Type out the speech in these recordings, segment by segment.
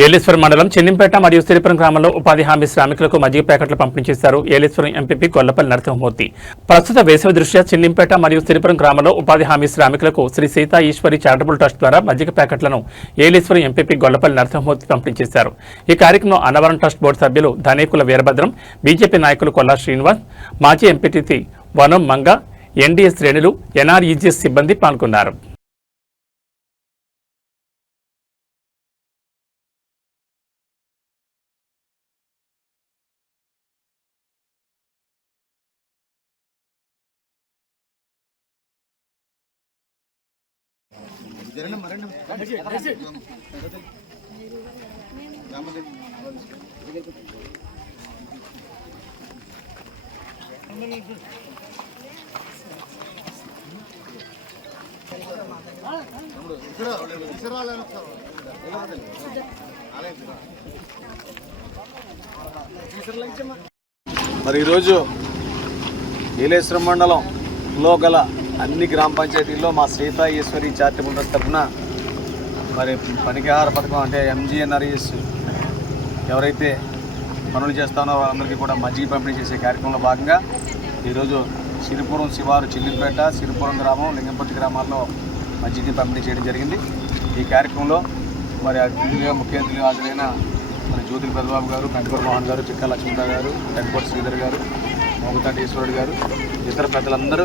ఏలేశ్వరం మండలం చెన్నింపేట మరియు సిరిపురం గ్రామంలో ఉపాధి హామీ శ్రామికులకు మజ్జిగ ప్యాకెట్లు పంపిణీ చేశారు ఏలేశ్వరం ఎంపీపీ గొల్లపల్లి నరసింహమూర్తి. ప్రస్తుత వేసవి దృష్ట్యా చెన్నింపేట మరియు సిరిపురం గ్రామంలో ఉపాధి హామీ శ్రామికులకు శ్రీ సీతా ఈశ్వరి చారిటబుల్ ట్రస్ట్ ద్వారా మజ్జిగ ప్యాకెట్లను ఏలేశ్వరం ఎంపీపీ గొల్లపల్లి నరసింహమూర్తి పంపిణీ చేశారు. ఈ కార్యక్రమంలో అన్నవరం ట్రస్ట్ బోర్డు సభ్యులు ధనేకుల వీరభద్రం, బీజేపీ నాయకులు కొల్లా శ్రీనివాస్, మాజీ ఎంపీటీసీ వనం మంగ, ఎన్డీఏ శ్రేణులు, ఎన్ఆర్ఈజీఎస్ సిబ్బంది పాల్గొన్నారు. మరి ఈరోజు ఏలేశ్వరం మండలంలో గల అన్ని గ్రామ పంచాయతీల్లో మా సీతా ఈశ్వరి చారిటబుల్ ట్రస్ట్ తరఫున మరి పనికిహార పథకం అంటే ఎంజీఎన్ఆర్ఈఎస్ ఎవరైతే పనులు చేస్తానో వాళ్ళందరికీ కూడా మజ్జిగ పంపిణీ చేసే కార్యక్రమంలో భాగంగా ఈరోజు సిరిపురం శివారు చిల్లిపేట, సిరిపురం గ్రామం, లింగంపతి గ్రామాల్లో మజ్జిగ పంపిణీ చేయడం జరిగింది. ఈ కార్యక్రమంలో మరి అతిథిగా ముఖ్య అతిథిగా హాజరైన మరి జ్యోతి పెద్దబాబు గారు, కంకూరు మోహన్ గారు, చిక్కా లక్ష్మణ గారు, టెంకోటి శ్రీధర్ గారు, మోగుతాటి ఈశ్వరుడు గారు, ఇతర పెద్దలందరూ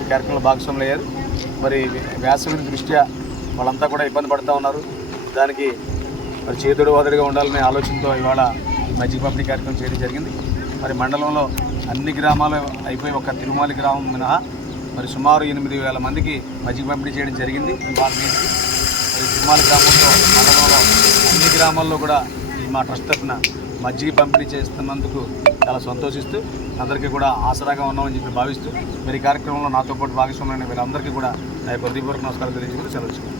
ఈ కార్యక్రమంలో భాగస్వాములు అయ్యారు. మరి వేసవి దృష్ట్యా వాళ్ళంతా కూడా ఇబ్బంది పడుతూ ఉన్నారు. దానికి మరి చేతుడు వాదుడిగా ఉండాలనే ఆలోచనతో ఇవాళ ఈ మజ్జిగ పంపిణీ కార్యక్రమం చేయడం జరిగింది. మరి మండలంలో అన్ని గ్రామాలు అయిపోయి ఒక తిరుమల గ్రామం మినహా మరి సుమారు 8,000 మందికి మజ్జిగ పంపిణీ చేయడం జరిగింది. వాళ్ళ నుంచి మరి తిరుమల గ్రామంలో మండలంలో అన్ని గ్రామాల్లో కూడా మా ట్రస్ట్ తరఫున మజ్జిగ పంపిణీ చేస్తున్నందుకు చాలా సంతోషిస్తూ అందరికీ కూడా ఆసరాగా ఉన్నామని చెప్పి భావిస్తూ మరి ఈ కార్యక్రమంలో నాతో పాటు భాగస్వామ్యం వీళ్ళందరికీ కూడా నా యొక్క హృదయపూర్వక నమస్కారం తెలియజేసుకుంటూ సెలవు.